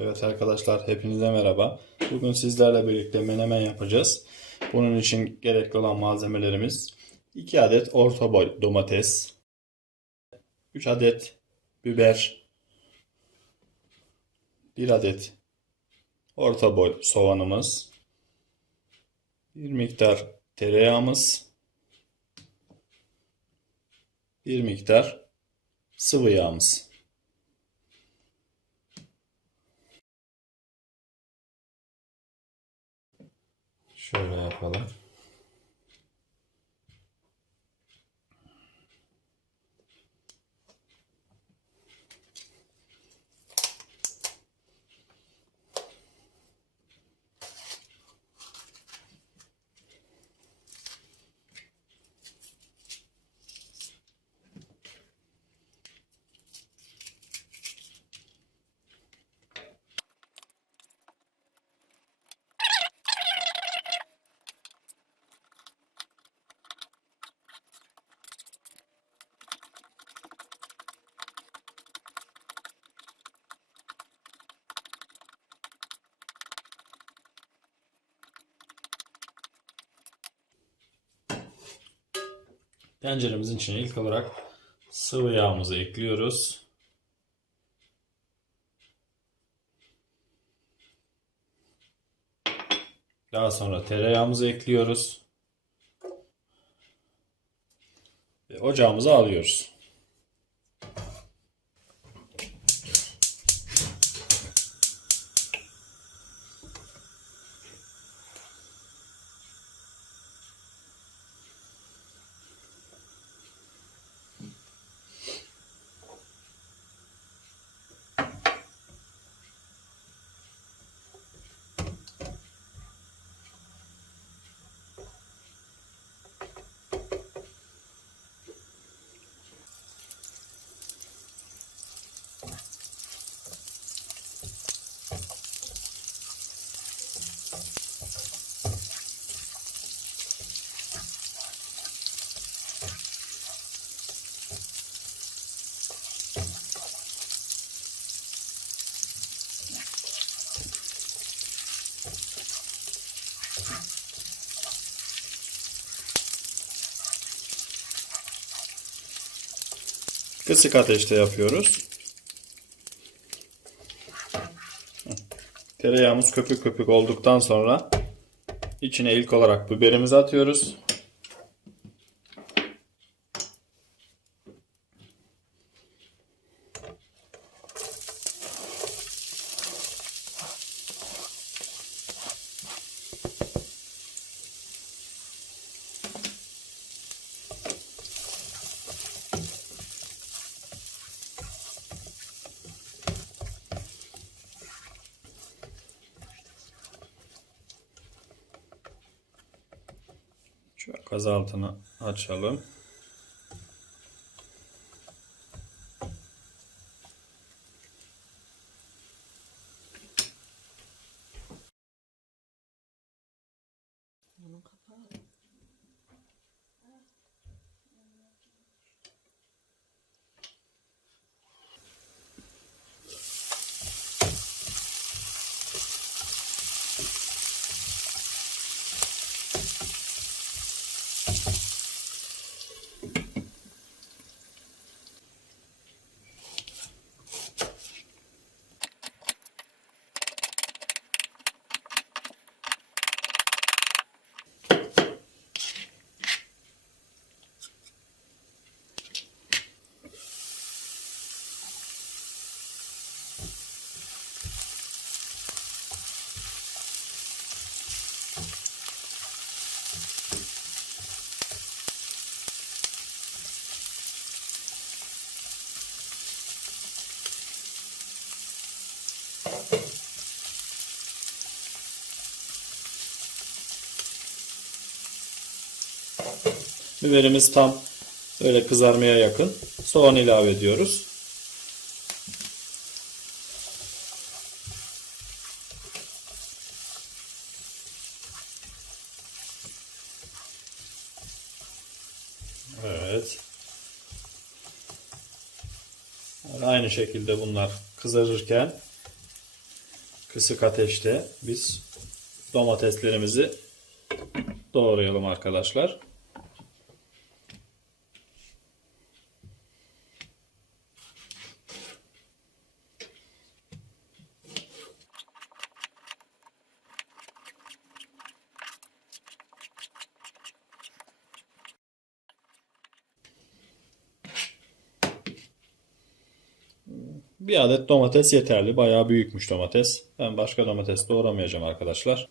Evet arkadaşlar, hepinize merhaba. Bugün sizlerle birlikte menemen yapacağız. Bunun için gerekli olan malzemelerimiz 2 adet orta boy domates, 3 adet biber, 1 adet orta boy soğanımız, bir miktar tereyağımız, bir miktar sıvı yağımız. Şöyle yapalım. Tenceremizin içine ilk olarak sıvı yağımızı ekliyoruz. Daha sonra tereyağımızı ekliyoruz. Ve ocağımıza alıyoruz. Kısık ateşte yapıyoruz. Tereyağımız köpük köpük olduktan sonra içine ilk olarak biberimizi atıyoruz. Şu gaz altını açalım. Biberimiz tam böyle kızarmaya yakın. Soğan ilave ediyoruz. Evet. Aynı şekilde bunlar kızarırken Kısık ateşte biz domateslerimizi doğrayalım arkadaşlar. Bir adet domates yeterli. Bayağı büyükmüş domates. Ben başka domates doğramayacağım arkadaşlar.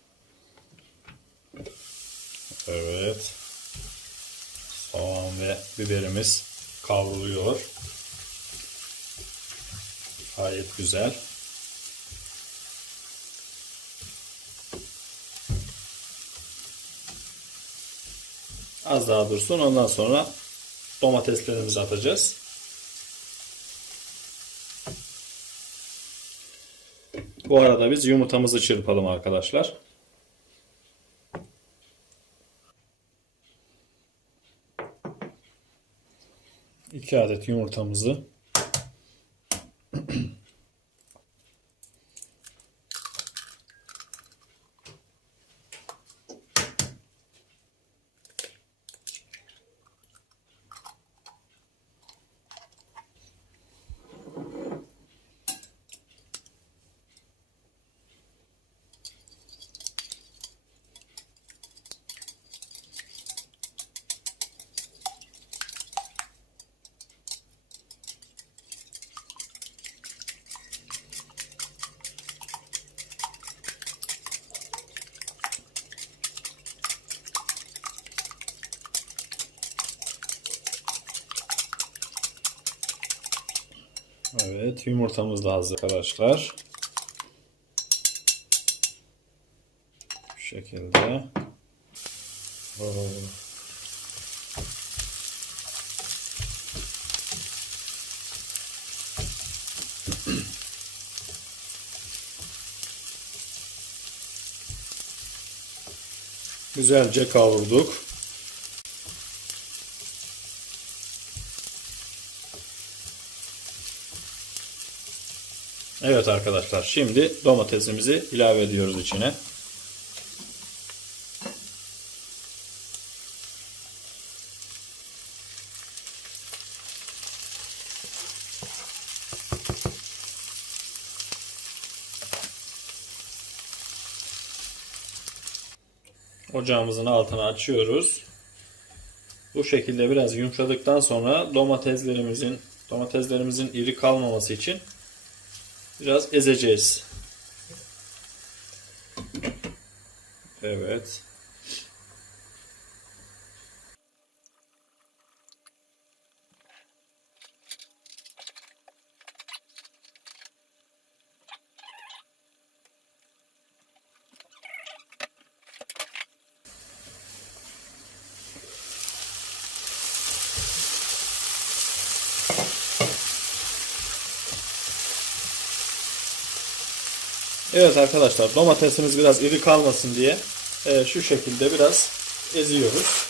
Evet. Soğan ve biberimiz kavruluyor. Gayet güzel. Az daha dursun. Ondan sonra domateslerimizi atacağız. Bu arada biz yumurtamızı çırpalım arkadaşlar. 2 adet yumurtamızı Evet, yumurtamız da hazır arkadaşlar. Bu şekilde. Güzelce kavurduk. Evet arkadaşlar, şimdi domatesimizi ilave ediyoruz içine. Ocağımızın altını açıyoruz. Bu şekilde biraz yumuşadıktan sonra domateslerimizin iri kalmaması için biraz ezeceğiz. Evet. Evet arkadaşlar, domatesimiz biraz iri kalmasın diye şu şekilde biraz eziyoruz.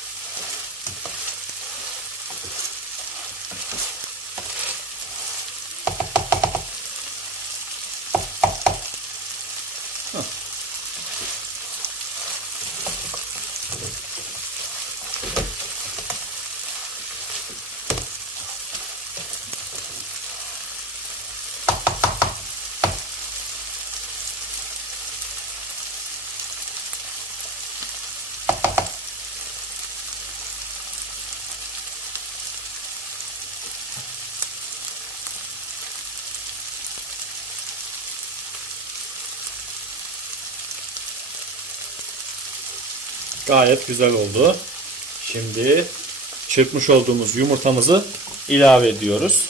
Gayet güzel oldu. Şimdi çırpmış olduğumuz yumurtamızı ilave ediyoruz.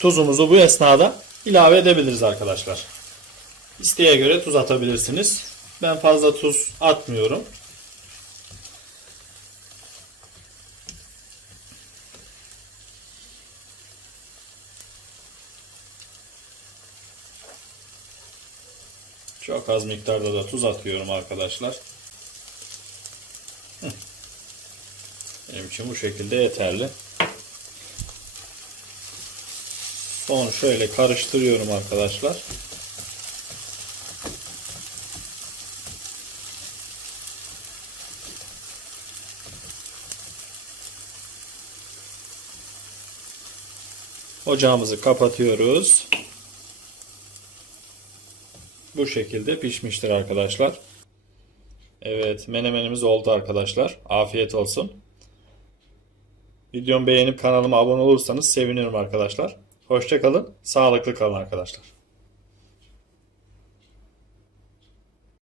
Tuzumuzu bu esnada ilave edebiliriz arkadaşlar. İsteğe göre tuz atabilirsiniz. Ben fazla tuz atmıyorum. Çok az miktarda da tuz atıyorum arkadaşlar. Benim için bu şekilde yeterli. Son şöyle karıştırıyorum arkadaşlar. Ocağımızı kapatıyoruz. Bu şekilde pişmiştir arkadaşlar. Evet, menemenimiz oldu arkadaşlar. Afiyet olsun. Videomu beğenip kanalıma abone olursanız sevinirim arkadaşlar. Hoşça kalın, sağlıklı kalın arkadaşlar.